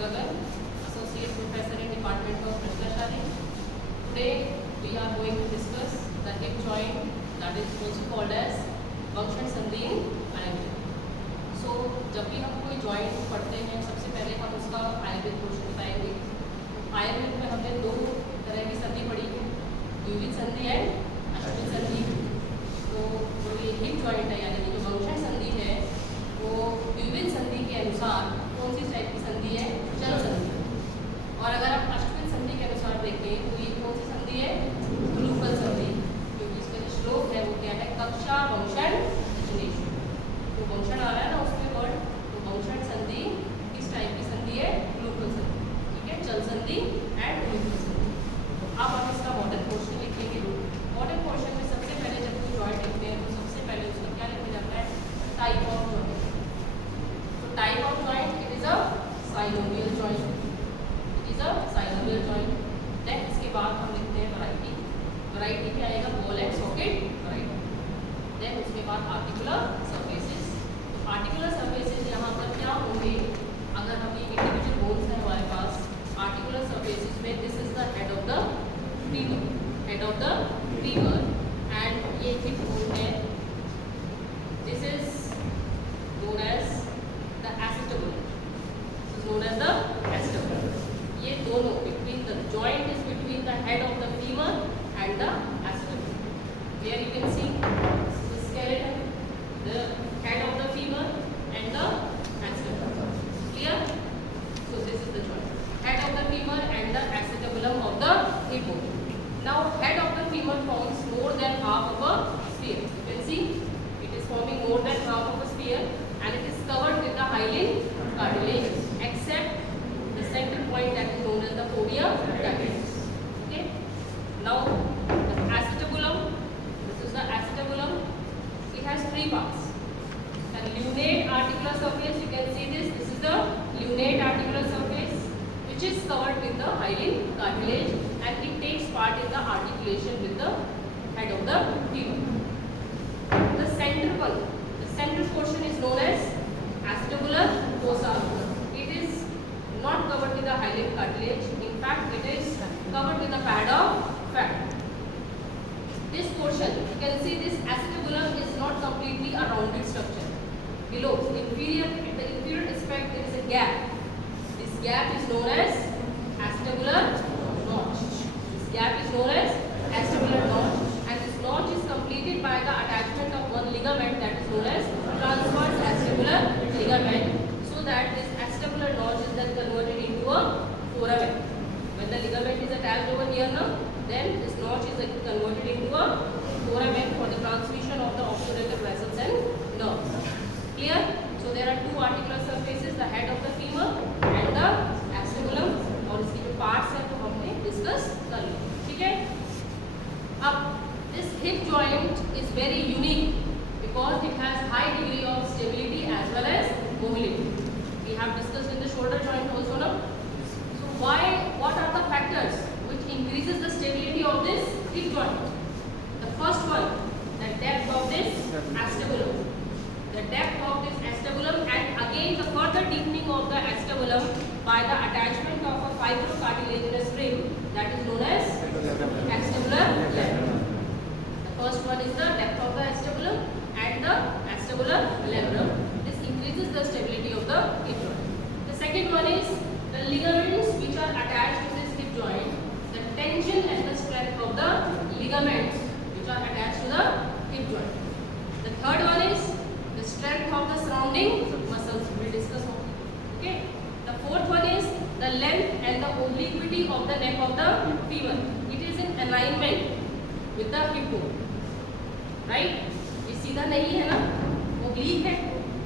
Gagan, Associate Professor in Department of Prashnashali. Today we are going to discuss the hip joint, that is also called as Vangshan Sandhi in Ayurveda. So जब भी हम कोई joint पढ़ते हैं सबसे पहले हम उसका आयुर्वेद पोर्शन बताएंगे. आयुर्वेद में हमने दो तरह की संधि पढ़ी है, द्विविध संधि एंड अष्टविध संधि. तो जो ये हिप जॉइंट है यानी जो वंशन संधि है वो द्विविध संधि के अनुसार कौन सी टाइप की संधि है? चल संधि. और अगर आप अष्टविध संधि के अनुसार देखें तो ये कौन सी संधि है? ग्लूकल संधि, क्योंकि इसका जो श्लोक है वो क्या है? कक्षा वंशन जनेषु. तो वंशन आ रहा है ना उसमें वर्ड, तो वंशन संधि किस टाइप की संधि है? ग्लूकल संधि. ठीक है, चल संधि एंड ग्लूकल संधि. अब हम इसका मॉडल पोर्शन लिखेंगे. मॉडल पोर्शन में सबसे पहले जब कोई जॉइंट लिखते हैं तो सबसे पहले उसका क्या लिखा जाता है? Type of joint. तो type of joint it is a synovial joint. It is a synovial joint. Then इसके बाद हम लिखते हैं वैरायटी. वैरायटी क्या आएगा? Ball and socket variety. Then उसके बाद आर्टिकुलर सर्फेसेस. तो आर्टिकुलर सर्फेसेस यहाँ पर क्या होंगे? अगर हम ये इंडिविजुअल बोन्स है हमारे पास आर्टिकुलर सर्फेसेस में, this is the head of the femur. Head of the femur and ये हिप बोन है. This is known as the acetabulum. This is known as the acetabulum. ये दोनों between the joint is between the head of the femur and the acetabulum. Here you can see this is the skeleton, the head of the femur and the acetabulum. Clear? So this is the joint. Head of the femur and the acetabulum of the hip bone. Now head of the femur forms more than half of a sphere. You can see it is forming more than half of a sphere and it is covered with the hyaline cartilage except the central point that is known as the fovea dilatus. Okay. Now the acetabulum. This is the acetabulum. It has three parts. The lunate articular surface. You can see this. This is the lunate articular surface, which is covered with the hyaline cartilage, and it takes part in the articulation with the head of the femur. The central one, the central portion is known as acetabular fossa. It is not covered with the hyaline cartilage. In fact, it is covered with a pad of fat. This portion, you can see this acetabulum is not completely a rounded structure. Below, the inferior aspect, there is a gap. This gap is known as acetabular notch. This gap is known as acetabular notch, and this notch is completed by the attachment of one ligament that is known as transverse acetabular ligament, so that this acetabular notch is then converted into a foramen. When the ligament is attached over here now, then this notch is converted into a foramen for the transmission of the obturator vessels and nerves. Clear? So there are two articular surfaces, the head of the femur and the acetabulum, और इसकी जो parts हैं तो हमने discuss कर लिया. ठीक है? अब this hip joint is very unique because it has high degree of stability as well as mobility. We have discussed in the shoulder joint also now. So what are the factors which increases the stability of this hip joint? The first one, the depth of this acetabulum. The depth of this acetabulum, and again the further deepening of the acetabulum by the attachment of a fibrocartilaginous ring that is known as acetabular labrum. The first one is the depth of the acetabulum and the acetabular labrum. This increases the stability of the hip joint. The second one is the ligaments which are attached to this hip joint, the tension and the strength of the ligaments which are attached to the hip joint. The third one is the strength of the surrounding muscles. We discuss on. Okay. The fourth one is the length and the obliquity of the neck of the femur. It is in alignment with the hip bone. Right? ये सीधा नहीं है ना, oblique है,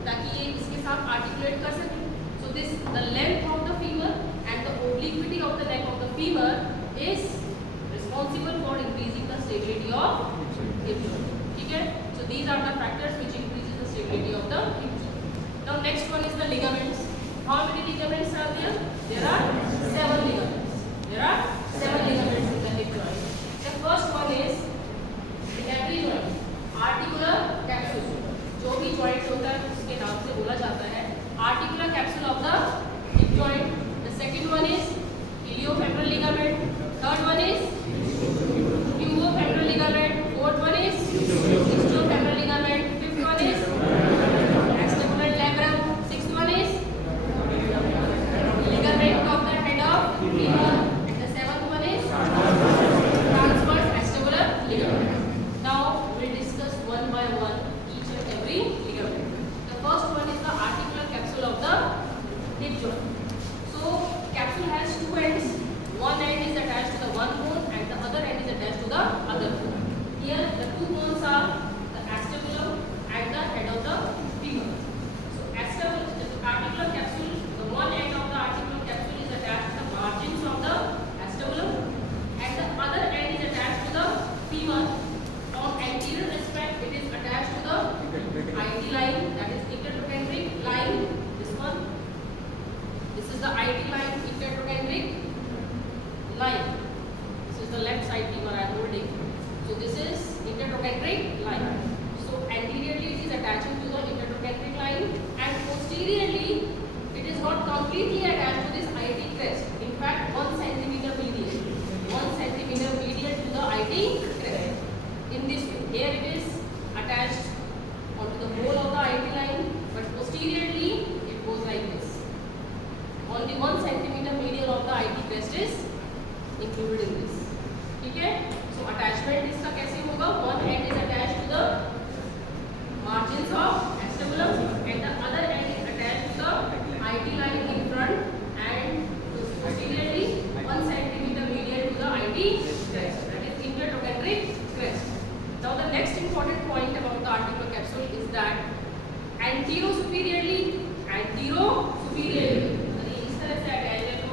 ताकि ये इसके साथ articulate कर सके. So this the length of the femur and the obliquity of the neck of the femur is responsible for increasing the stability of hip joint. ठीक है? So these are the factors which increases the stability of the hip joint. Now next one is the ligaments. How many ligaments are there? There are 7 ligaments. There are 7 ligaments in the hip joint. The first one is in every joint, articular capsule. जो भी joint होता है उसके नाम से बोला जाता है articular capsule of the hip joint. The included in this. ठीक है? So attachment इसका कैसे होगा? One end is attached to the margins of acetabulum and the other end is attached to the IT line in front and posteriorly 1 centimeter medial to the IT crest. That is intertrochanteric crest. Now the next important point about the articular capsule is that anterosuperiorly इस तरह से attach है तो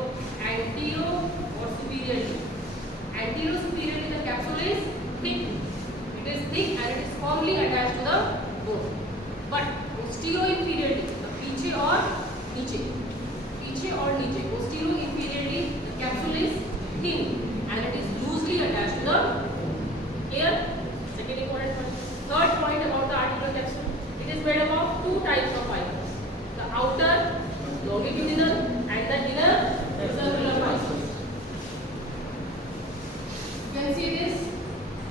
antero और superiorly the capsule is thick. It is thick and it is firmly attached to the bone. But posterior inferiorly the पीछे और नीचे posterior inferiorly the capsule is thin and it is loosely attached to the ear. Second important point. Third point about the articular capsule. It is made up of two types of fibers. The outer longitudinal and the inner circular fibers. You can see this.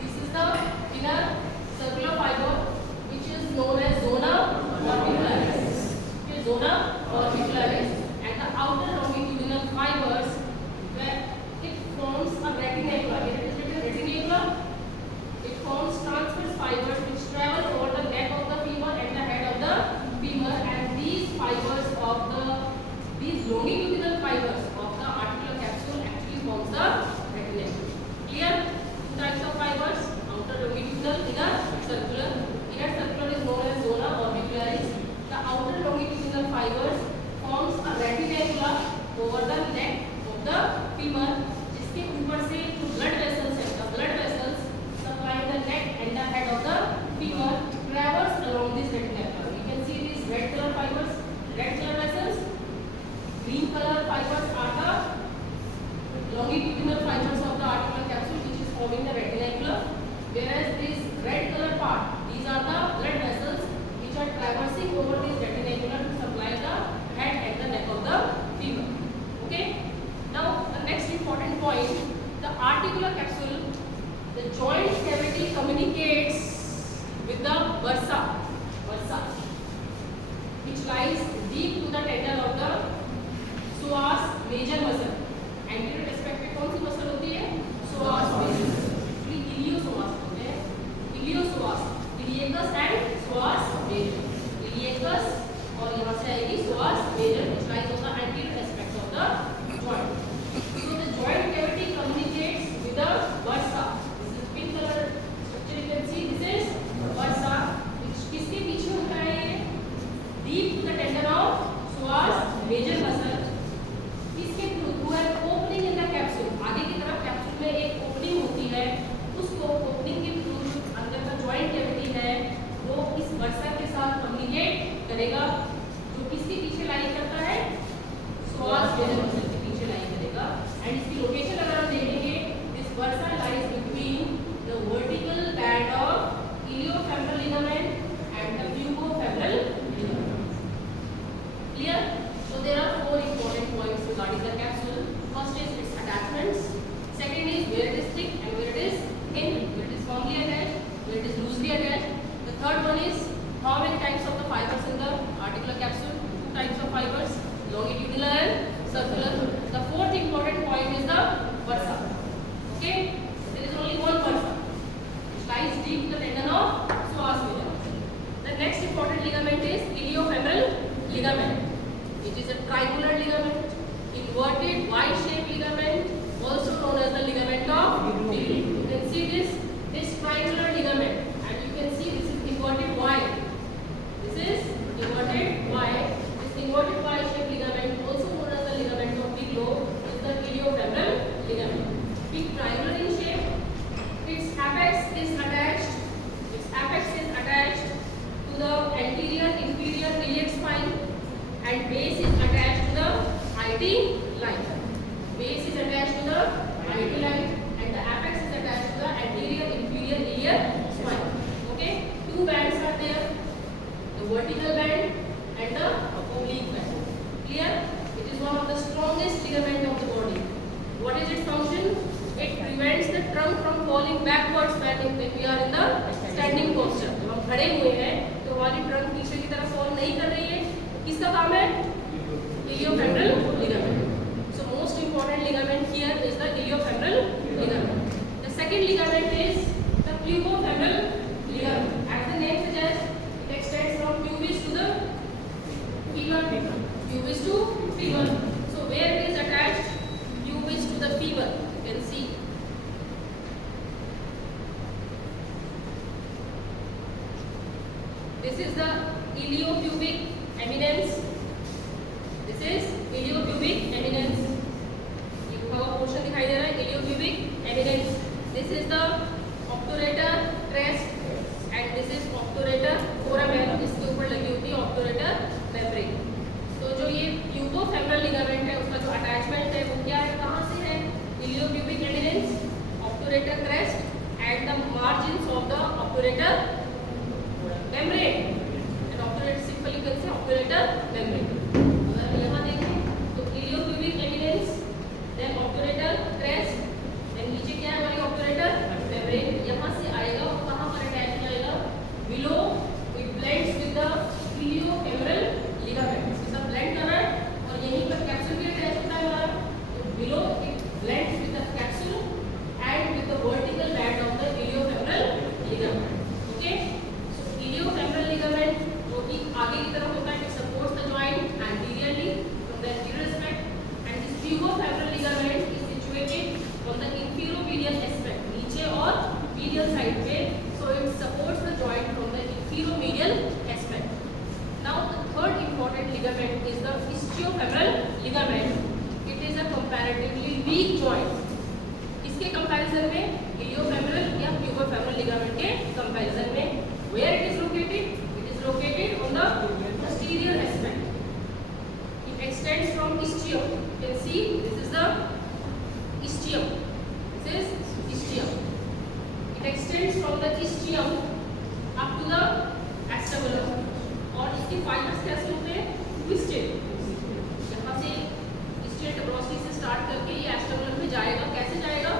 This is the inner circular fiber which is known as zona orbicularis. Okay, zona orbicularis, and the outer longitudinal fibers where it forms a retinacula. Here it is written retinacula. It forms transverse fibers which travel over the neck of the femur and the head of the femur, and these fibers of these longitudinal fibers of the articular capsule actually forms the retinacula. Clear? Two types of fibers: outer longitudinal, inner circular. Inner circular is known as zona orbicularis. The outer longitudinal fibers forms a retinacula over the neck of the femur, जिसके ऊपर से जो blood vessels है, the blood vessels supplying the neck and the head of the femur traverse along this retinacula. You can see these red color fibers, red color vessels. Green color fibers are the longitudinal fibers of the articular capsule which is forming the retinacula, whereas this red color part, these are the blood vessels which are traversing over this retinacula to supply the head and the neck of the femur. Okay? Now the next important point, the articular capsule, the joint cavity communicates with the bursa, which lies deep to the tendon of the psoas major muscle. Anterior aspect में कौन सी muscle होती है? psoas major muscle. इलियोपsoas होते हैं. इलियोपsoas, iliacus and psoas major. Iliacus और यहाँ से आएगी psoas major, which lies on the anterior aspect of the joint. So the joint cavity communicates with the bursa. This is pink color structure. You can see this is bursa, which किसके पीछे होता है ये? Deep to the tendon of psoas major muscle. इसके through an opening in the capsule. आगे की तरफ capsule में एक ओपनिंग होती है. उसको ओपनिंग के थ्रू अंदर का जॉइंट कैविटी है वो इस बर्सा के साथ कम्युनिकेट करेगा, जो किसके पीछे लाई करता है? psoas major muscle के पीछे लाई करेगा. एंड इसकी लोकेशन अगर हम देखेंगे, this bursa lies between the vertical band of iliofemoral ligament and the pubofemoral ligament. Clear? So there are four important points regarding the capsule. First is its attachments. Second is where it is thick and where it is thin, where it is firmly attached, where it is loosely attached. The third one is how many types of the fibers in the articular capsule? Two types of fibers, longitudinal and circular. The fourth important point is the bursa. Okay? There is only one bursa which lies deep in the tendon of psoas major. The next important ligament is iliofemoral ligament, which is a triangular ligament, inverted Y-shaped ligament, also known as the ligament of Peale. You can see this triangular ligament, and you can see this is inverted Y. This is inverted Y. This inverted Y-shaped ligament, also known as the ligament of Peale, is the iliofemoral ligament. Being triangular in shape, its apex is attached. To the anterior inferior iliac spine, and base is attached to the IT line. Base is attached to the IT line, and the apex is attached to the anterior inferior iliac spine. Okay? Two bands are there, the vertical band and the oblique band. Clear? It is one of the strongest ligament of the body. What is its function? It prevents the trunk from falling backwards when we are in the standing posture. जब हम खड़े हुए हैं तो हमारी trunk पीछे की तरफ फॉल नहीं कर रही है. किसका काम है? इलियोफेमरल ligament. So most important ligament here is the iliofemoral ligament. The second ligament is the pubofemoral ligament. As the name suggests, it extends from pubis to the femur. Pubis to femur. So where it is attached? Pubis to the femur. You can see. This is the iliopubic eminence. This is iliopubic eminence. ये हवा portion दिखाई दे रहा है iliopubic eminence. This is the obturator crest and this is obturator foramen. इसके ऊपर लगी होती है obturator membrane. तो जो ये pubofemoral ligament है उसका जो attachment है वो क्या है, कहाँ से है? Iliopubic eminence, obturator crest and the margins of the obturator membrane. And obturator simply you can say obturator membrane. अगर हम यहाँ देखें तो iliopubic eminence, then obturator crest, then नीचे क्या है हमारी obturator membrane. यहाँ से आएगा और कहाँ पर attach हो जाएगा? Below it blends with the iliofemoral ligament. इसका blend कर रहा है और यहीं पर capsule भी attach होता है हमारा. तो below it blends with the capsule and with the vertical band of the iliofemoral ligament. Okay? Iliofemoral ligament जो कि आगे की तरफ होता है, it supports the joint anteriorly from the anterior aspect, and this pubofemoral ligament is situated on the inferomedial aspect, नीचे और medial side पे, so it supports the joint from the inferomedial aspect. Now the third important ligament is the ischiofemoral ligament. It is a comparatively weak joint. इसके comparison में iliofemoral या pubofemoral ligament के comparison में where it is located? It is located on the posterior aspect. It extends from ischium. You can see this is the ischium. This is ischium. It extends from the ischium up to the acetabulum. और इसके fibers कैसे होते हैं? Twisted. यहाँ से ischial tuberosity से start करके ये acetabulum में जाएगा. कैसे जाएगा?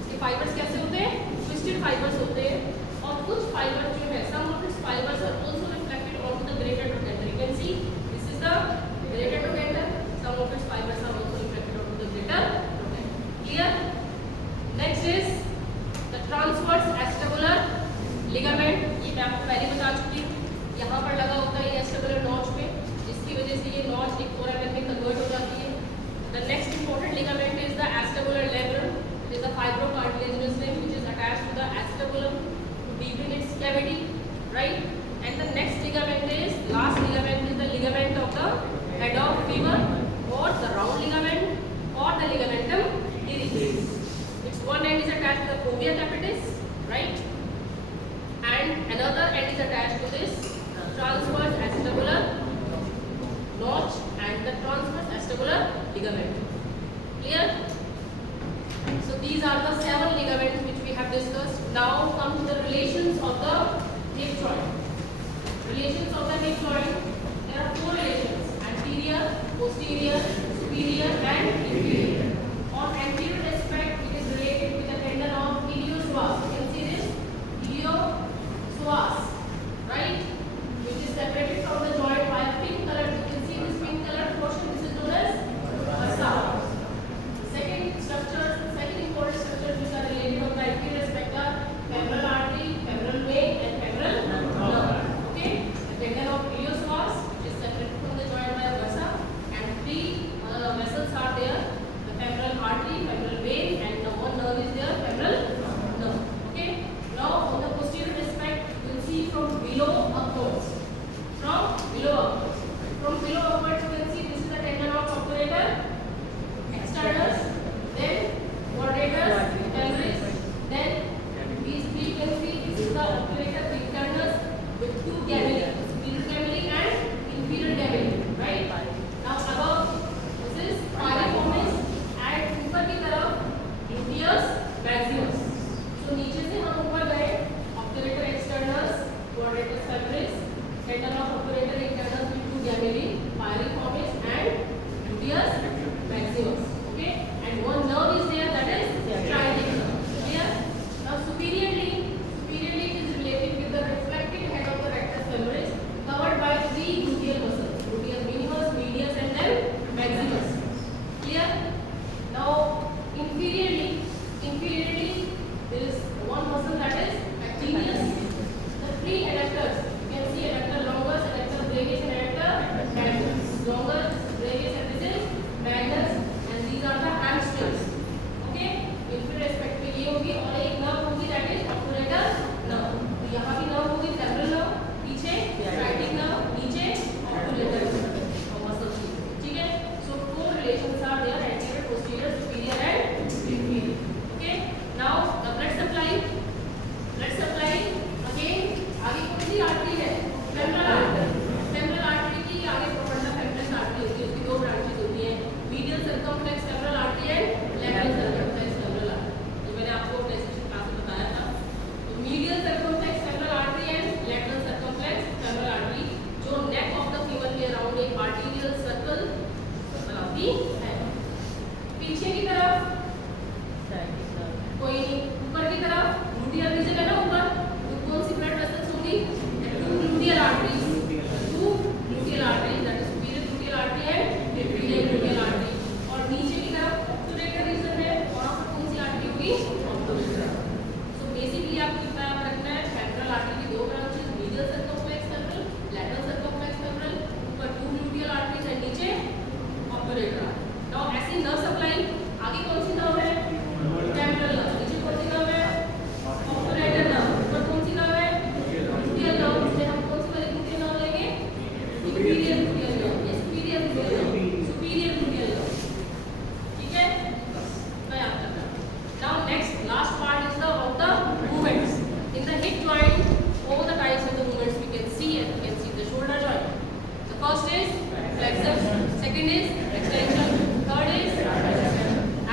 इसके fibers कैसे होते हैं? Twisted fibers होते हैं. और कुछ fibers जो है, some of its fibers are also reflected onto the greater trochanter. You can see this is the greater trochanter. Some of its fibers are also reflected onto the greater trochanter. Clear? Next is the transverse acetabular ligament. ये मैं आपको पहले बता चुकी हूँ. यहाँ पर लगा होता है ये acetabular notch पे, जिसकी वजह से ये notch एक foramen में convert हो जाती है. The next important ligament is the acetabular labrum. It is a fibrocartilaginous limb which is attached to the acetabulum deepen its cavity, right? And the next ligament is, last ligament is the ligament of the head of femur or the round ligament or the ligamentum iris. Its one end is attached to the fovea capitis, right? And another end is attached to this transverse acetabular notch and the transverse acetabular ligament. Clear? So these are the 7 ligaments which we have discussed. Now come to the relations of the hip joint. Relations of the hip joint. There are 4 relations: anterior, posterior, superior, and inferior. On anterior aspect, it is related with the tendon of iliopsoas. You can see this iliopsoas, right? Which is separated from the joint by a pink color. You can see this pink colored portion. This is known as vasa. Second important structures which are related on the anterior aspect are femoral artery, femoral vein, and femoral nerve. Okay, the tendon of iliopsoas, which is separated from the joint by a vasa, and 3 vessels are there: the femoral artery, femoral Second is extension. Third is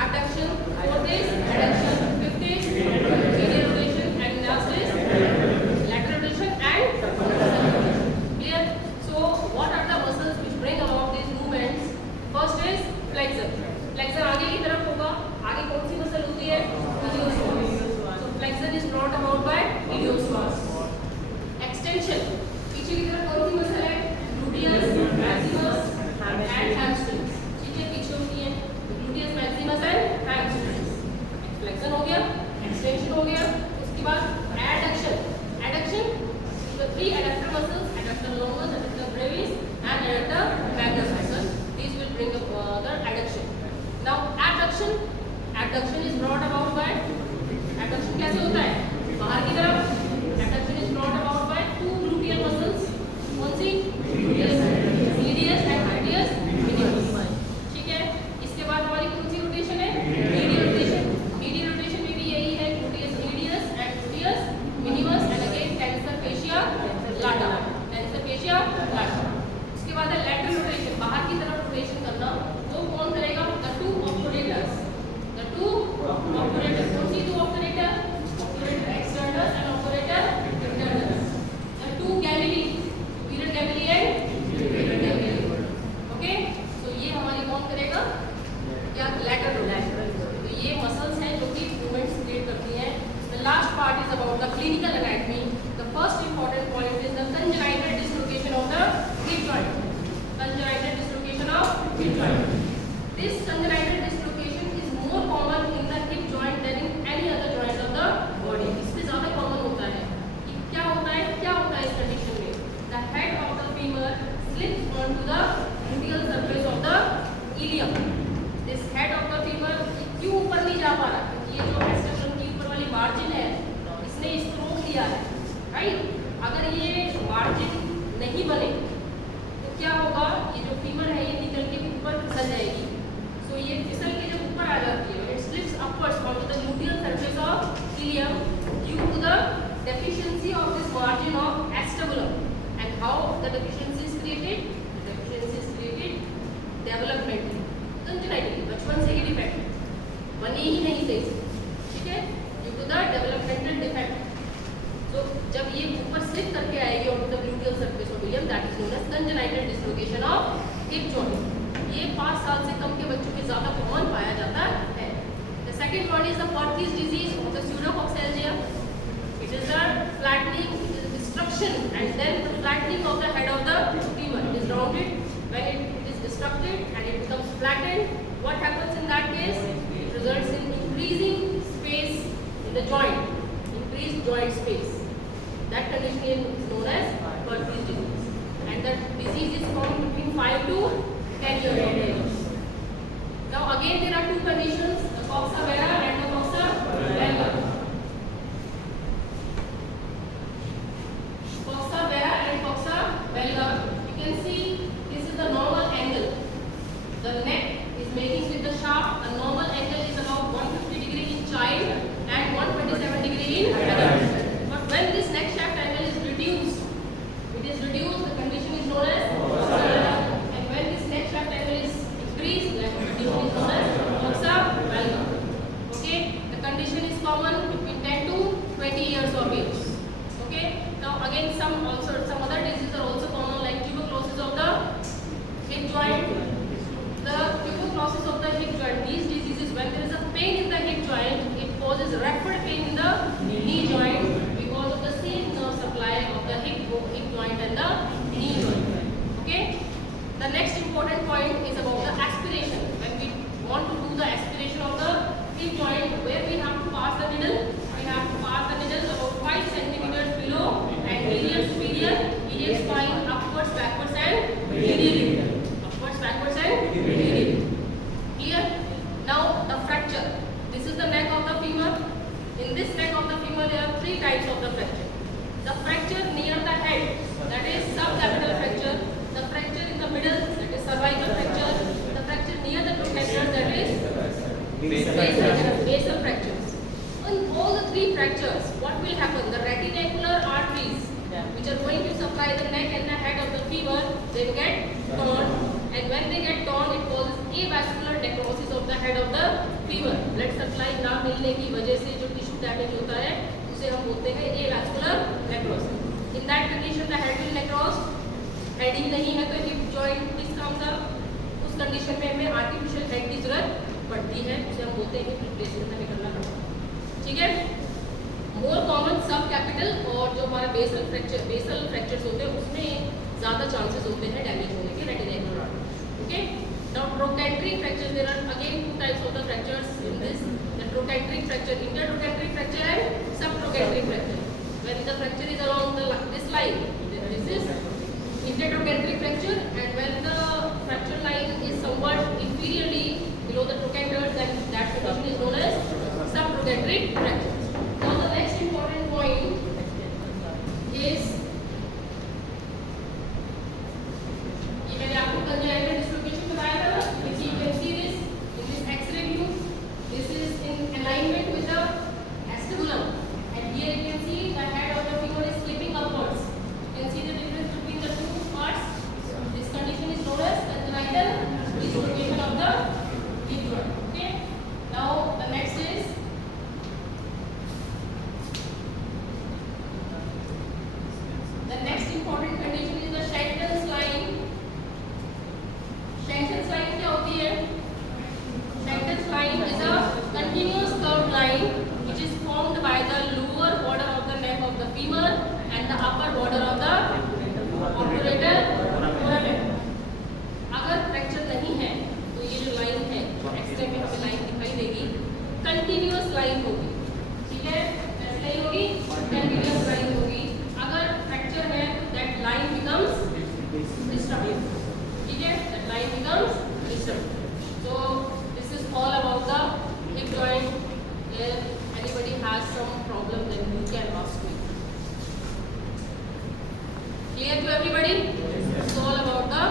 abduction. Fourth is adduction. Fifth is medial rotation, and last is lateral rotation and circumference. Clear? So what are the muscles which bring about these movements? First is flexor. Flexor आगे की तरफ होगा. आगे कौन सी muscle होती है? Iliopsoas. So flexor is brought about by iliopsoas. Extension. पीछे की तरफ कौन सी मसल है? Gluteus maximus and hamstrings. ठीक है, पीछे होती है gluteus maximus and hamstrings. Flexion हो गया, extension हो गया. उसके बाद adduction. Adduction, the three adductor muscles, adductor longus, adductor brevis, and adductor magnus muscle. These will bring up the adduction. Now abduction. Abduction is brought about by. Abduction कैसे होता है? बाहर की तरफ. Abduction is brought about by two gluteal muscles. कौन सी? Medius and hiatus minimus. ठीक है. इसके बाद हमारी कौन सी रोटेशन है? Medial rotation. Medial rotation में भी यही है, gluteus medius and gluteus minimus, and again tensor fascia lata. Tensor fascia lata. उसके बाद है lateral rotation. बाहर की तरफ रोटेशन करना. वो कौन करेगा? The two obturators. The two obturators. कौन सी two obturator? Obturator externus and obturator internus. The two gammae, superior gammae and inferior gammae. Okay? So ये हमारी कौन करेगा? या lateral rotation. तो ये muscles हैं जो कि movements create करती हैं. The last part is about the clinical anatomy. The first important point is the congenital dislocation of the hip joint. Congenital dislocation of hip joint. This congenital dislocation is more common in the hip joint than in any other joint of the body. इसमें ज़्यादा common होता है. ये क्या होता है? क्या होता है इस condition में? The head of the femur slips onto the gluteal surface of the ilium. This head of the femur क्यों ऊपर नहीं जा पा रहा? क्योंकि ये जो extension की ऊपर वाली margin है, इसने इसको रोक लिया है, right? अगर ये margin नहीं बने, तो क्या होगा? ये जो femur है, ये निकल के ऊपर फिसल जाएगी. So ये फिसल के जब ऊपर आ जाती है, it slips upwards onto the gluteal surface of ilium due to the deficiency of this margin of acetabulum. And how the deficiency is created? The deficiency is created developmentally, congenitally. बचपन से ही defect बनी ही नहीं सही से, ठीक है? Due to the developmental defect. So जब ये ऊपर slip करके आएगी onto the gluteal surface of ilium, that is known as congenital dislocation of hip joint. ये 5 साल से कम के बच्चों में ज़्यादा कॉमन पाया जाता है. The second one is the Perthes disease of the pseudococcygeia. It is the flattening, it is destruction, and then the flattening of the head of the femur. It is rounded. When it is destructed and it becomes flattened, what happens in that case? It results in increasing space in the joint, increased joint space. That condition is known as Perthes disease, and the disease is found between 5 to 10 years of age. Now again there are two conditions, the coxa vara and the coxa valga. Coxa vara and coxa valga. You can see this is the normal angle. The neck is making with the shaft. A normal angle is about 150 degree in child and 127 degree in adult. But when this neck shaft angle is reduced, the condition is known as coxa vara. And when this neck shaft angle is increased, that condition is known as coxa valga. Okay, the condition is common between 10 to 20 years of age. Okay, now again some other diseases are also common, like tuberculosis of the hip joint. The tuberculosis of the hip joint, these diseases, when there is a pain in the hip joint, it causes rapid pain in the knee joint because of the same nerve supply of the hip joint and the knee joint. Okay. The next important point is about the aspiration. When we want to do the aspiration of the hip joint, where we have to pass the needle, we have to pass the needle about 5 centimeters below and medial superior iliac spine, upwards, backwards, and medially. Upwards, backwards, and medially. Clear? Now the fracture. This is the neck of the femur. In this neck of the femur, there are 3 types of the fracture. The fracture near the head, that is subcapital fracture. The fracture in the middle, that is cervical fracture. The fracture near the trochanter, that is basal fractures. In all the 3 fractures, what will happen? The retinacular arteries, which are going to supply the neck and the head of the femur, they get torn, and when they get head ही नहीं है तो hip joint किस काम का, उस condition में हमें आर्टिफिशियल हेड की जरूरत पड़ती है, उसे हम बोलते हैं कि रिप्लेसमेंट हमें करना पड़ता है। ठीक है, मोर कॉमन सब कैपिटल और जो हमारा बेसल फ्रैक्चर्स होते हैं उसमें ज़्यादा चांसेस होते हैं डैमेज होने के retina arteries. Okay, now trochanteric fracture, there are again 2 types of the fractures in this, the trochanteric fracture, intertrochanteric fracture and subtrochanteric fracture. When the fracture is along this line, this is intertrochanteric fracture, and when the fracture line is somewhat inferiorly below the trochanters, then that condition is known as subtrochanteric fracture. Now the next important point is, ये मैंने आपको कल जो angle distribution बताया था ना, you can see this in this X-ray view. This is in alignment with the acetabulum, and here you can see the head of the femur is slipping upwards. You can see the difference between the two parts. This condition is known as congenital dislocation of the hip joint. Okay. Now the next is important condition is the Shenton's line. Shenton's line क्या होती है? Shenton's line is a continuous curved line which is formed by the lower border of the neck of the femur and the upper border of the obturator foramen. अगर fracture नहीं है तो ये जो line है, एक्सरे में हमें line दिखाई देगी, कंटिन्यूअस लाइन होगी। ठीक है, कैसी लाइन होगी? कंटिन्यूअस लाइन होगी। अगर फ्रैक्चर है तो दैट लाइन बिकम्स डिस्टर्ब। ठीक है, that line becomes disturb. So this is all about the hip joint. If anybody has some problem, then you can ask me. Clear to everybody? It's all about the